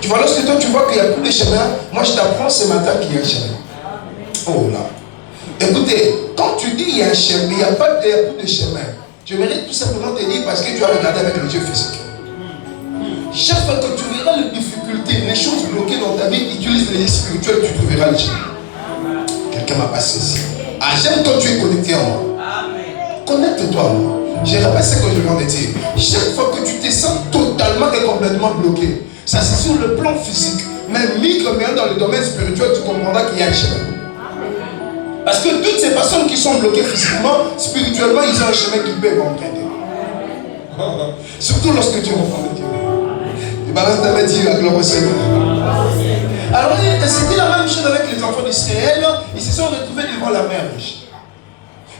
Tu vois, lorsque toi tu vois qu'il n'y a plus de chemin, moi je t'apprends ce matin qu'il y a un chemin. Oh là. Écoutez, quand tu dis il y a un chemin, il n'y a plus de chemin, je mérite tout simplement te dire parce que tu as regardé avec les yeux physiques. Chaque fois que tu verras les difficultés, les choses bloquées dans ta vie, utilise les yeux spirituels, tu trouveras les chemins. Quelqu'un m'a pas saisi. Ah, j'aime quand tu es connecté en moi. Connecte-toi en moi. Je répète ce que je viens de dire. Chaque fois que tu te sens totalement et complètement bloqué, ça c'est sur le plan physique, mais micro, mais dans le domaine spirituel, tu comprendras qu'il y a un chemin. Parce que toutes ces personnes qui sont bloquées physiquement, spirituellement, ils ont un chemin qui peut emprunter. Surtout lorsque tu es enfant de Dieu. Et balance ta main, dis la gloire au Seigneur. Alors, c'était la même chose avec les enfants d'Israël. Ils se sont retrouvés devant la mer Rouge.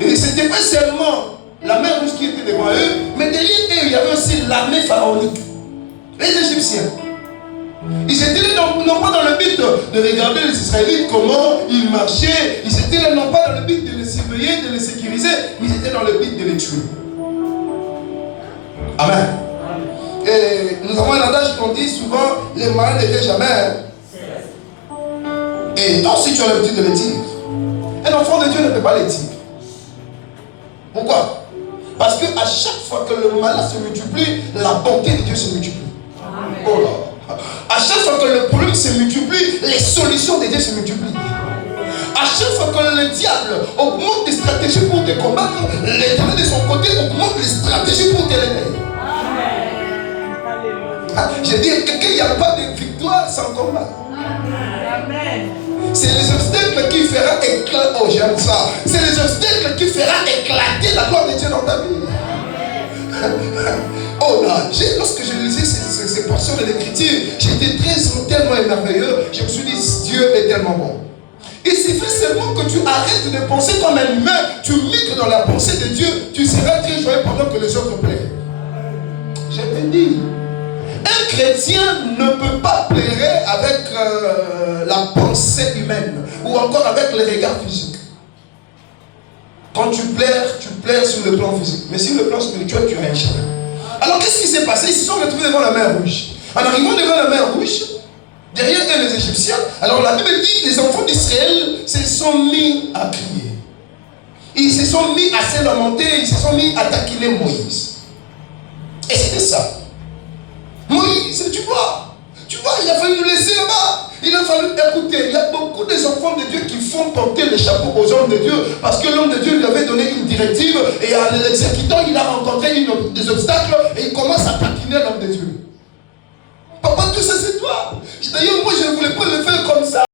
Et ce n'était pas seulement la mer Rouge qui était devant eux, mais derrière eux, il y avait aussi l'armée pharaonique. Les Égyptiens. Ils étaient là non pas dans le but de regarder les Israélites, comment ils marchaient. Ils étaient là non pas dans le but de les surveiller, de les sécuriser, mais ils étaient dans le but de les tuer. Amen. Et nous avons un adage qu'on dit souvent, les malins ne viennent jamais. Et donc si tu as l'habitude de les dire, un enfant de Dieu ne peut pas les dire. Pourquoi? Parce qu'à chaque fois que le malin se multiplie, la bonté de Dieu se multiplie. Oh là. À chaque fois que le problème se multiplie, les solutions de Dieu se multiplient. À chaque fois que le diable augmente des stratégies pour te combattre, l'Éternel de son côté augmente les stratégies pour te l'aider. Je dis qu'il n'y a pas de victoire sans combat. C'est les obstacles qui feront éclater. Oh, j'aime ça. C'est les obstacles qui feront éclater la gloire de Dieu dans ta vie. Oh là, lorsque je lisais ces portions de l'écriture, j'étais tellement émerveilleux. Je me suis dit, Dieu est tellement bon. Il suffit seulement que tu arrêtes de penser comme un humain, tu migres dans la pensée de Dieu, tu seras très joyeux pendant que les autres plairent. Je te dis, un chrétien ne peut pas plaire avec la pensée humaine ou encore avec les regards physiques. Quand tu plaires sur le plan physique. Mais sur le plan spirituel, tu as un chemin. Alors qu'est-ce qui s'est passé? Ils se sont retrouvés devant la mer Rouge. En arrivant devant la mer Rouge, derrière eux les Égyptiens, alors la Bible dit les enfants d'Israël se sont mis à crier. Ils se sont mis à se lamenter, ils se sont mis à taquiner Moïse. Et c'était ça. Moïse, tu vois, il a fallu nous laisser là-bas. Il a fallu écouter. Il y a beaucoup d'enfants de Dieu qui font porter les chapeaux aux hommes de Dieu parce que l'homme de Dieu lui avait donné une directive et en l'exécutant, il a rencontré des obstacles et il commence à taquiner l'homme de Dieu. Papa, tout ça c'est toi.